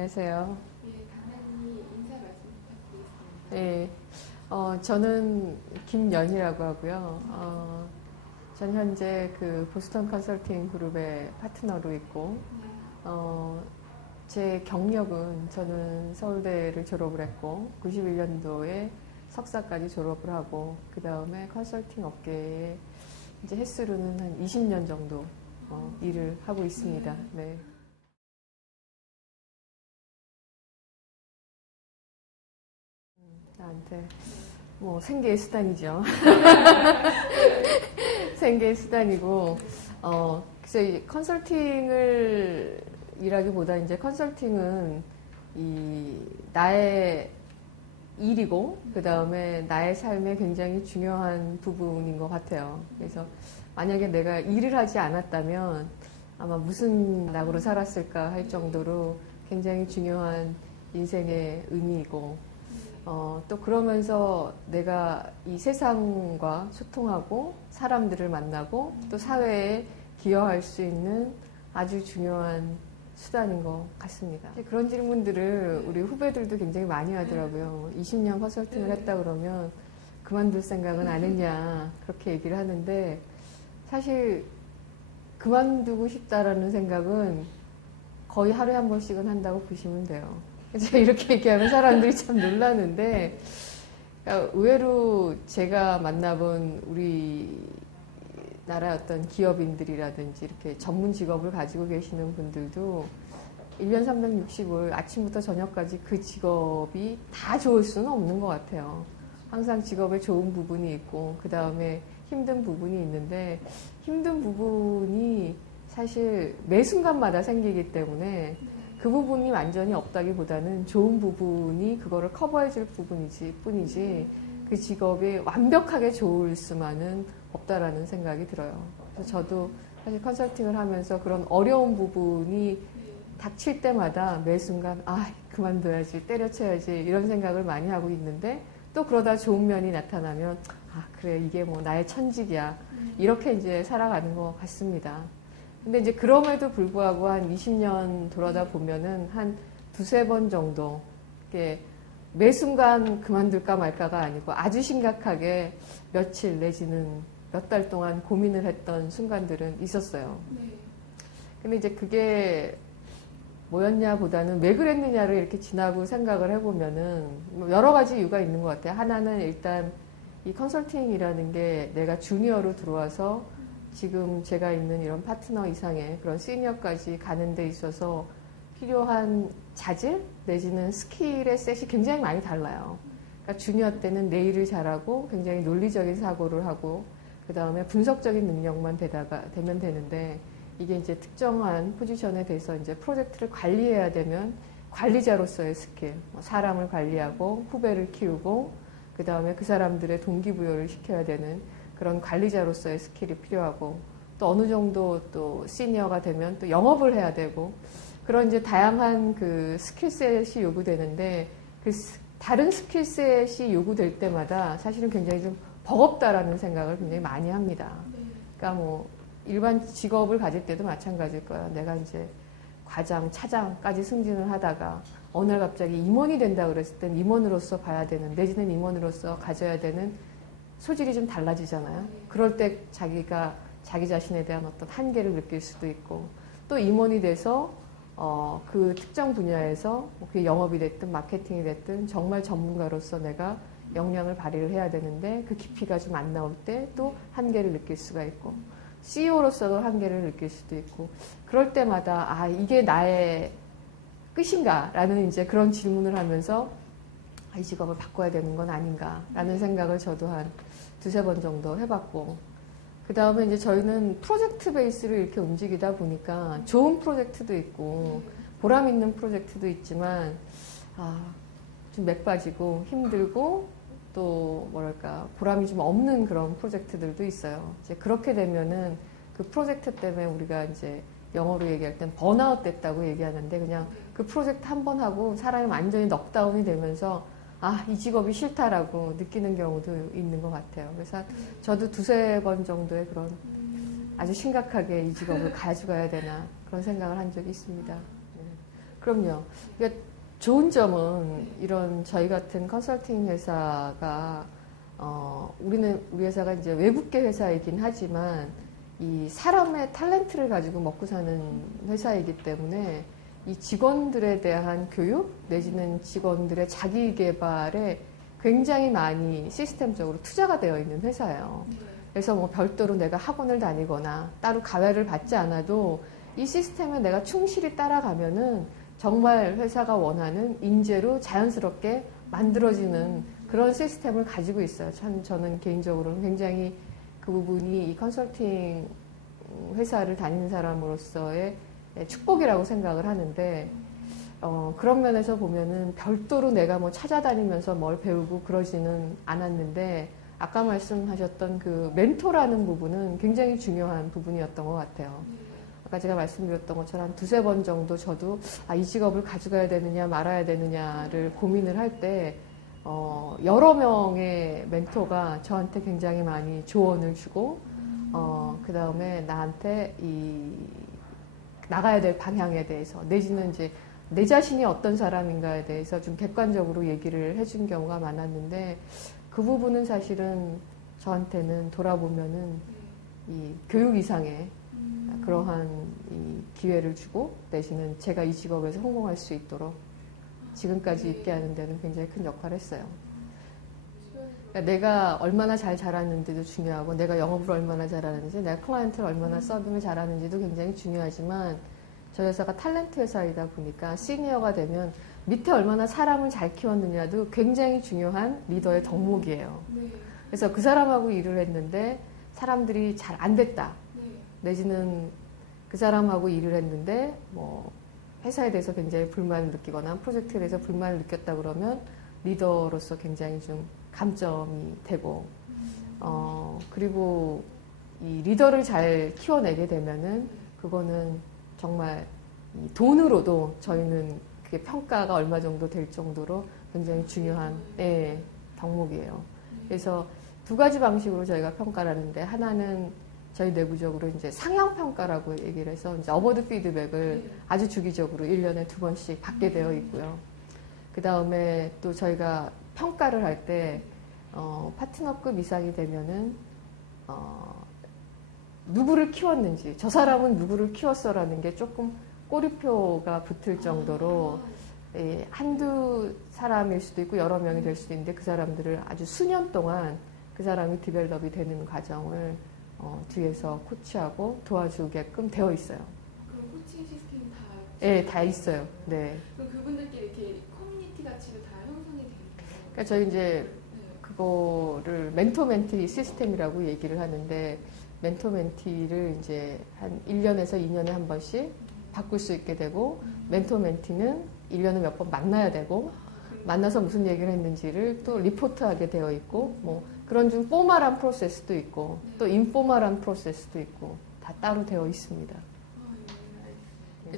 안녕하세요. 예, 간단히 인사 말씀 부탁드리겠습니다. 네, 저는 김연희라고 하고요. 전 현재 그 보스턴 컨설팅 그룹의 파트너로 있고, 제 경력은 저는 서울대를 졸업을 했고, 91년도에 석사까지 졸업을 하고, 그 다음에 컨설팅 업계에 이제 횟수로는 한 20년 정도 일을 하고 있습니다. 네. 나한테 뭐 생계의 수단이죠. 생계의 수단이고, 그래서 이 컨설팅을 일하기보다 이제 컨설팅은 나의 일이고, 그 다음에 나의 삶에 굉장히 중요한 부분인 것 같아요. 그래서 만약에 내가 일을 하지 않았다면 아마 무슨 낙으로 살았을까 할 정도로 굉장히 중요한 인생의 의미이고, 또 그러면서 내가 이 세상과 소통하고 사람들을 만나고 또 사회에 기여할 수 있는 아주 중요한 수단인 것 같습니다. 그런 질문들을 우리 후배들도 굉장히 많이 하더라고요. 20년 컨설팅을 했다 그러면 그만둘 생각은 안 했냐 그렇게 얘기를 하는데, 사실 그만두고 싶다라는 생각은 거의 하루에 한 번씩은 한다고 보시면 돼요. 제가 이렇게 얘기하면 사람들이 참 놀라는데, 그러니까 의외로 제가 만나본 우리나라 어떤 기업인들이라든지 이렇게 전문 직업을 가지고 계시는 분들도 1년 365일 아침부터 저녁까지 그 직업이 다 좋을 수는 없는 것 같아요. 항상 직업에 좋은 부분이 있고, 그 다음에 힘든 부분이 있는데, 힘든 부분이 사실 매 순간마다 생기기 때문에 그 부분이 완전히 없다기보다는 좋은 부분이 그거를 커버해줄 뿐이지 그 직업이 완벽하게 좋을 수만은 없다라는 생각이 들어요. 그래서 저도 사실 컨설팅을 하면서 그런 어려운 부분이 닥칠 때마다 매 순간 그만둬야지, 때려쳐야지 이런 생각을 많이 하고 있는데, 또 그러다 좋은 면이 나타나면 그래, 이게 뭐 나의 천직이야, 이렇게 이제 살아가는 것 같습니다. 근데 이제 그럼에도 불구하고 한 20년 돌아다 보면은 한 두세 번 정도 매 순간 그만둘까 말까가 아니고 아주 심각하게 며칠 내지는 몇 달 동안 고민을 했던 순간들은 있었어요. 근데 이제 그게 뭐였냐 보다는 왜 그랬느냐를 이렇게 지나고 생각을 해보면은 여러 가지 이유가 있는 것 같아요. 하나는 일단 이 컨설팅이라는 게 내가 주니어로 들어와서 지금 제가 있는 이런 파트너 이상의 그런 시니어까지 가는 데 있어서 필요한 자질 내지는 스킬의 셋이 굉장히 많이 달라요. 그러니까 주니어 때는 내 일을 잘하고 굉장히 논리적인 사고를 하고, 그 다음에 분석적인 능력만 되면 되는데, 이게 이제 특정한 포지션에 대해서 이제 프로젝트를 관리해야 되면 관리자로서의 스킬, 사람을 관리하고 후배를 키우고, 그 다음에 그 사람들의 동기부여를 시켜야 되는 그런 관리자로서의 스킬이 필요하고, 또 어느 정도 또 시니어가 되면 또 영업을 해야 되고, 그런 이제 다양한 그 스킬셋이 요구되는데, 그 다른 스킬셋이 요구될 때마다 사실은 굉장히 좀 버겁다라는 생각을 굉장히 많이 합니다. 그러니까 뭐 일반 직업을 가질 때도 마찬가지일 거야. 내가 이제 과장, 차장까지 승진을 하다가 어느 날 갑자기 임원이 된다 그랬을 땐 임원으로서 봐야 되는, 내지는 임원으로서 가져야 되는 소질이 좀 달라지잖아요. 그럴 때 자기가 자기 자신에 대한 어떤 한계를 느낄 수도 있고, 또 임원이 돼서 그 특정 분야에서 그게 영업이 됐든 마케팅이 됐든 정말 전문가로서 내가 역량을 발휘를 해야 되는데 그 깊이가 좀 안 나올 때 또 한계를 느낄 수가 있고, CEO로서도 한계를 느낄 수도 있고, 그럴 때마다 이게 나의 끝인가? 라는 이제 그런 질문을 하면서 이 직업을 바꿔야 되는 건 아닌가? 라는 생각을 저도 한 두세 번 정도 해봤고, 그 다음에 이제 저희는 프로젝트 베이스로 이렇게 움직이다 보니까 좋은 프로젝트도 있고 보람 있는 프로젝트도 있지만 좀 맥 빠지고 힘들고 또 뭐랄까 보람이 좀 없는 그런 프로젝트들도 있어요. 이제 그렇게 되면은 그 프로젝트 때문에 우리가 이제 영어로 얘기할 땐 번아웃 됐다고 얘기하는데, 그냥 그 프로젝트 한 번 하고 사람이 완전히 넉다운이 되면서 이 직업이 싫다라고 느끼는 경우도 있는 것 같아요. 그래서 저도 두세 번 정도의 그런 아주 심각하게 이 직업을 가져가야 되나 그런 생각을 한 적이 있습니다. 그럼요. 그러니까 좋은 점은 이런 저희 같은 컨설팅 회사가 우리 회사가 이제 외국계 회사이긴 하지만 이 사람의 탤런트를 가지고 먹고 사는 회사이기 때문에 이 직원들에 대한 교육 내지는 직원들의 자기 개발에 굉장히 많이 시스템적으로 투자가 되어 있는 회사예요. 그래서 뭐 별도로 내가 학원을 다니거나 따로 가외를 받지 않아도 이 시스템에 내가 충실히 따라가면은 정말 회사가 원하는 인재로 자연스럽게 만들어지는 그런 시스템을 가지고 있어요. 참 저는 개인적으로는 굉장히 그 부분이 이 컨설팅 회사를 다니는 사람으로서의 축복이라고 생각을 하는데 그런 면에서 보면은 별도로 내가 뭐 찾아다니면서 뭘 배우고 그러지는 않았는데 아까 말씀하셨던 그 멘토라는 부분은 굉장히 중요한 부분이었던 것 같아요. 아까 제가 말씀드렸던 것처럼 한 두세 번 정도 저도 이 직업을 가져가야 되느냐 말아야 되느냐를 고민을 할 때 여러 명의 멘토가 저한테 굉장히 많이 조언을 주고 그 다음에 나한테 이 나가야 될 방향에 대해서 내지는 이제 내 자신이 어떤 사람인가에 대해서 좀 객관적으로 얘기를 해준 경우가 많았는데 그 부분은 사실은 저한테는 돌아보면은 이 교육 이상의 그러한 이 기회를 주고 내지는 제가 이 직업에서 성공할 수 있도록 지금까지 있게 하는 데는 굉장히 큰 역할을 했어요. 그러니까 내가 얼마나 잘 자랐는지도 중요하고 내가 영업을 얼마나 잘하는지 내가 클라이언트를 얼마나 서빙을 잘하는지도 굉장히 중요하지만 저희 회사가 탤런트 회사이다 보니까 시니어가 되면 밑에 얼마나 사람을 잘 키웠느냐도 굉장히 중요한 리더의 덕목이에요. 그래서 그 사람하고 일을 했는데 사람들이 잘 안 됐다. 내지는 그 사람하고 일을 했는데 뭐 회사에 대해서 굉장히 불만을 느끼거나 프로젝트에 대해서 불만을 느꼈다 그러면 리더로서 굉장히 좀 감점이 되고 그리고 이 리더를 잘 키워내게 되면은 그거는 정말 돈으로도 저희는 그게 평가가 얼마 정도 될 정도로 굉장히 중요한 덕목이에요. 그래서 두 가지 방식으로 저희가 평가를 하는데 하나는 저희 내부적으로 이제 상향 평가라고 얘기를 해서 이제 어워드 피드백을 아주 주기적으로 1년에 2번씩 받게 되어 있고요. 그 다음에 또 저희가 평가를 할 때 파트너급 이상이 되면은 누구를 키웠는지 저 사람은 누구를 키웠어라는 게 조금 꼬리표가 붙을 정도로 한두 사람일 수도 있고 여러 명이 될 수도 있는데 그 사람들을 아주 수년 동안 그 사람이 디벨롭이 되는 과정을 뒤에서 코치하고 도와주게끔 되어 있어요. 그럼 코칭 시스템 다? 네, 다 있어요. 네. 그럼 그분들끼리 이렇게 커뮤니티 가치도 다 형성이 되니까요? 그러니까 저희 이제 그거를 멘토 멘티 시스템이라고 얘기를 하는데 멘토 멘티를 이제 한 1년에서 2년에 한 번씩 바꿀 수 있게 되고 멘토 멘티는 1년에 몇 번 만나야 되고 만나서 무슨 얘기를 했는지를 또 리포트하게 되어 있고 뭐 그런 좀 포멀한 프로세스도 있고 또 인포멀한 프로세스도 있고 다 따로 되어 있습니다.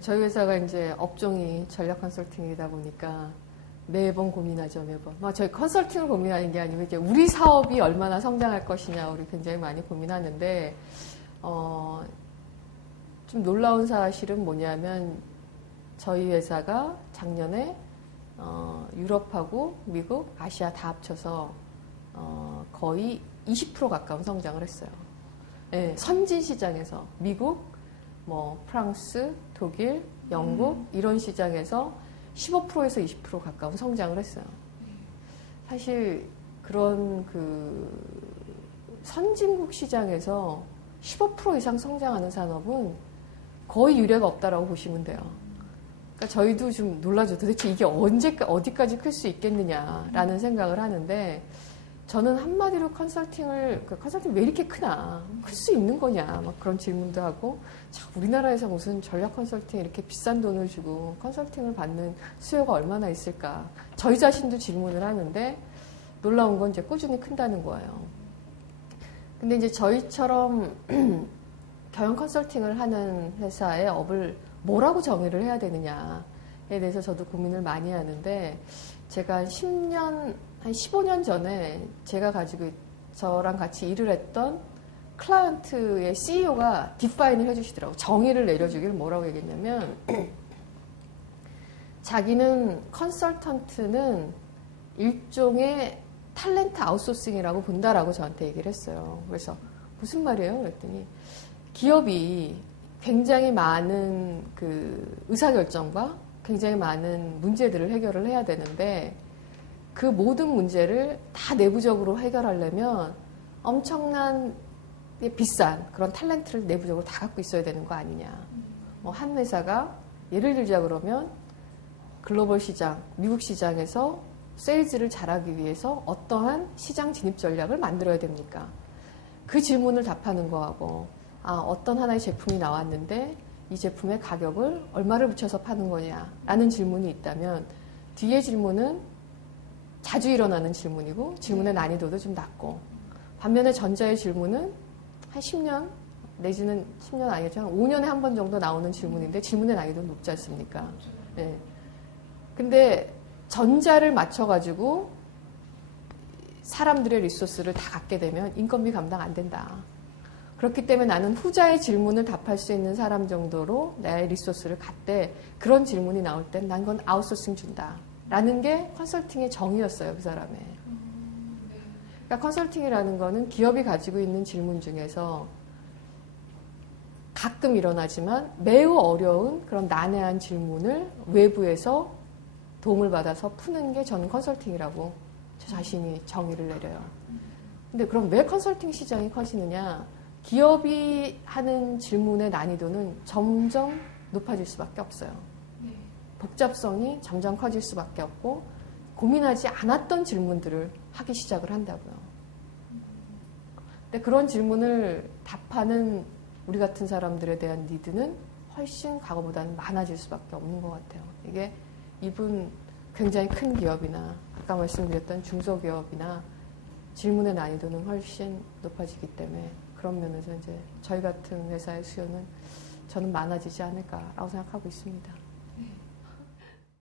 저희 회사가 이제 업종이 전략 컨설팅이다 보니까 매번 고민하죠, 매번. 저희 컨설팅을 고민하는 게 아니고 이제 우리 사업이 얼마나 성장할 것이냐 우리 굉장히 많이 고민하는데 좀 놀라운 사실은 뭐냐면 저희 회사가 작년에 유럽하고 미국, 아시아 다 합쳐서 거의 20% 가까운 성장을 했어요. 네, 선진 시장에서 미국, 뭐 프랑스, 독일, 영국 이런 시장에서 15%에서 20% 가까운 성장을 했어요. 사실 그런 그 선진국 시장에서 15% 이상 성장하는 산업은 거의 유례가 없다라고 보시면 돼요. 그러니까 저희도 좀 놀라죠. 도대체 이게 어디까지 클 수 있겠느냐라는 생각을 하는데 저는 한마디로 컨설팅 왜 이렇게 크나? 클 수 있는 거냐? 막 그런 질문도 하고, 참, 우리나라에서 무슨 전략 컨설팅 이렇게 비싼 돈을 주고 컨설팅을 받는 수요가 얼마나 있을까? 저희 자신도 질문을 하는데, 놀라운 건 이제 꾸준히 큰다는 거예요. 근데 이제 저희처럼 경영 컨설팅을 하는 회사의 업을 뭐라고 정의를 해야 되느냐에 대해서 저도 고민을 많이 하는데, 제가 한 15년 전에 저랑 같이 일을 했던 클라이언트의 CEO가 디파인을 해주시더라고요. 정의를 내려주기를 뭐라고 얘기했냐면, 자기는 컨설턴트는 일종의 탤런트 아웃소싱이라고 본다라고 저한테 얘기를 했어요. 그래서 무슨 말이에요? 그랬더니 기업이 굉장히 많은 그 의사결정과 굉장히 많은 문제들을 해결을 해야 되는데 그 모든 문제를 다 내부적으로 해결하려면 엄청난 비싼 그런 탤런트를 내부적으로 다 갖고 있어야 되는 거 아니냐. 뭐 한 회사가 예를 들자 그러면 글로벌 시장, 미국 시장에서 세일즈를 잘하기 위해서 어떠한 시장 진입 전략을 만들어야 됩니까? 그 질문을 답하는 거하고 어떤 하나의 제품이 나왔는데 이 제품의 가격을 얼마를 붙여서 파는 거냐라는 질문이 있다면 뒤에 질문은 자주 일어나는 질문이고 질문의 난이도도 좀 낮고 반면에 전자의 질문은 한 10년 내지는 10년 아니죠. 한 5년에 한 번 정도 나오는 질문인데 질문의 난이도는 높지 않습니까? 네. 근데 전자를 맞춰가지고 사람들의 리소스를 다 갖게 되면 인건비 감당 안 된다. 그렇기 때문에 나는 후자의 질문을 답할 수 있는 사람 정도로 내 리소스를 갖되 그런 질문이 나올 땐 난 건 아웃소싱 준다. 라는 게 컨설팅의 정의였어요. 그 사람의. 그러니까 컨설팅이라는 거는 기업이 가지고 있는 질문 중에서 가끔 일어나지만 매우 어려운 그런 난해한 질문을 외부에서 도움을 받아서 푸는 게 저는 컨설팅이라고 저 자신이 정의를 내려요. 근데 그럼 왜 컨설팅 시장이 커지느냐? 기업이 하는 질문의 난이도는 점점 높아질 수밖에 없어요. 복잡성이 점점 커질 수밖에 없고 고민하지 않았던 질문들을 하기 시작을 한다고요. 근데 그런 질문을 답하는 우리 같은 사람들에 대한 니드는 훨씬 과거보다는 많아질 수밖에 없는 것 같아요. 이게 이분 굉장히 큰 기업이나 아까 말씀드렸던 중소기업이나 질문의 난이도는 훨씬 높아지기 때문에 그런 면에서 이제 저희 같은 회사의 수요는 저는 많아지지 않을까라고 생각하고 있습니다.